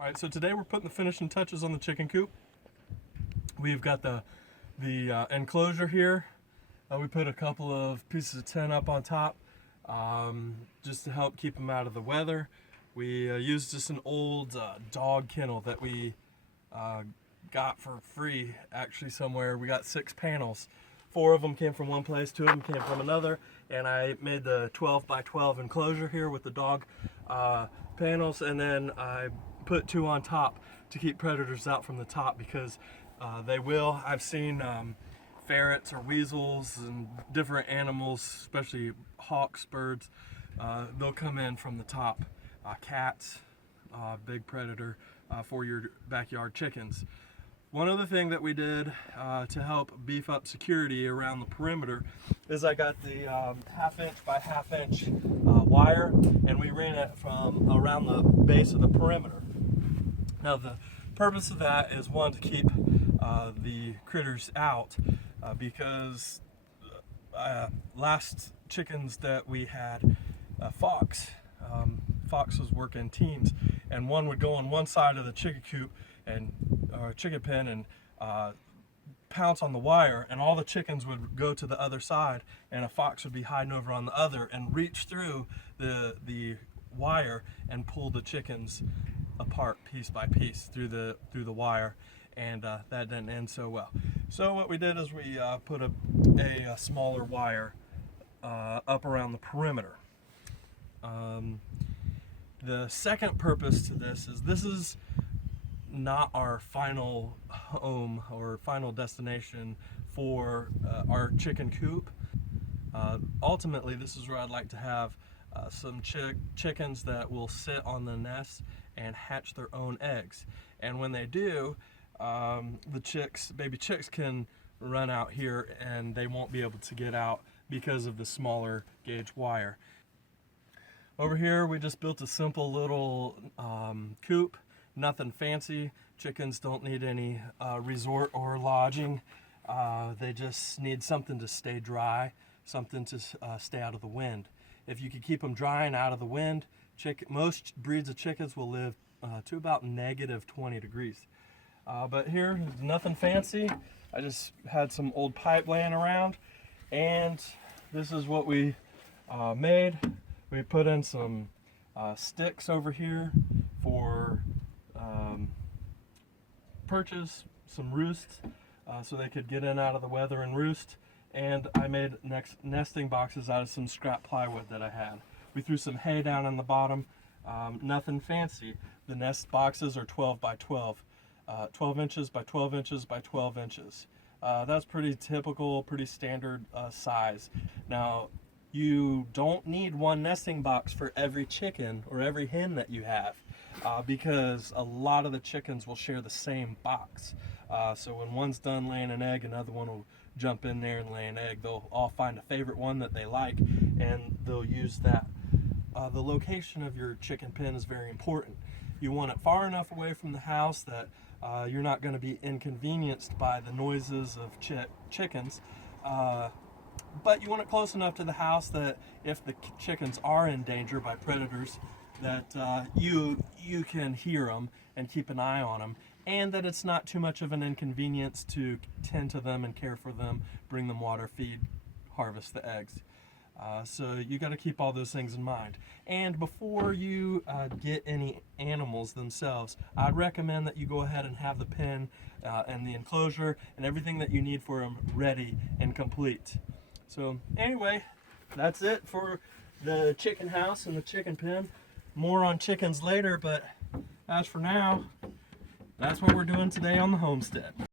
All right, so today we're putting the finishing touches on the chicken coop. We've got the enclosure here. We put a couple of pieces of tin up on top just to help keep them out of the weather. We used just an old dog kennel that we got for free actually somewhere. We got 6 panels. 4 of them came from one place, 2 of them came from another, and I made the 12 by 12 enclosure here with the dog panels, and then I put 2 on top to keep predators out from the top, because they will. I've seen ferrets or weasels and different animals, especially hawks, birds, they'll come in from the top. Cats, big predator for your backyard chickens. One other thing that we did to help beef up security around the perimeter is I got the 1/2 inch by 1/2 inch wire, and we ran it from around the base of the perimeter. Now the purpose of that is, one, to keep the critters out, because last chickens that we had, foxes work in teams, and one would go on one side of the chicken coop and chicken pen and pounce on the wire, and all the chickens would go to the other side, and a fox would be hiding over on the other and reach through the wire and pull the chickens apart piece by piece through the wire, and that didn't end so well. So what we did is we put a smaller wire up around the perimeter. The second purpose to this is not our final home or final destination for our chicken coop. Ultimately, this is where I'd like to have some chickens that will sit on the nest and hatch their own eggs. And when they do, the baby chicks can run out here and they won't be able to get out because of the smaller gauge wire. Over here, we just built a simple little coop, nothing fancy. Chickens don't need any resort or lodging. They just need something to stay dry, something to stay out of the wind. If you can keep them dry and out of the wind, most breeds of chickens will live to about -20 degrees. But here, nothing fancy. I just had some old pipe laying around, and this is what we made. We put in some sticks over here for perches, some roosts, so they could get in out of the weather and roost. And I made nesting boxes out of some scrap plywood that I had. We threw some hay down on the bottom, nothing fancy. The nest boxes are 12 by 12, 12 inches by 12 inches by 12 inches. That's pretty typical, pretty standard size. Now, you don't need one nesting box for every chicken or every hen that you have, because a lot of the chickens will share the same box. So when one's done laying an egg, another one will jump in there and lay an egg. They'll all find a favorite one that they like, and they'll use that. The location of your chicken pen is very important. You want it far enough away from the house that you're not going to be inconvenienced by the noises of chickens. But you want it close enough to the house that if the chickens are in danger by predators, that you can hear them and keep an eye on them, and that it's not too much of an inconvenience to tend to them and care for them, bring them water, feed, harvest the eggs. So you got to keep all those things in mind. And before you get any animals themselves, I'd recommend that you go ahead and have the pen and the enclosure and everything that you need for them ready and complete. So anyway, that's it for the chicken house and the chicken pen. More on chickens later, but as for now, that's what we're doing today on the homestead.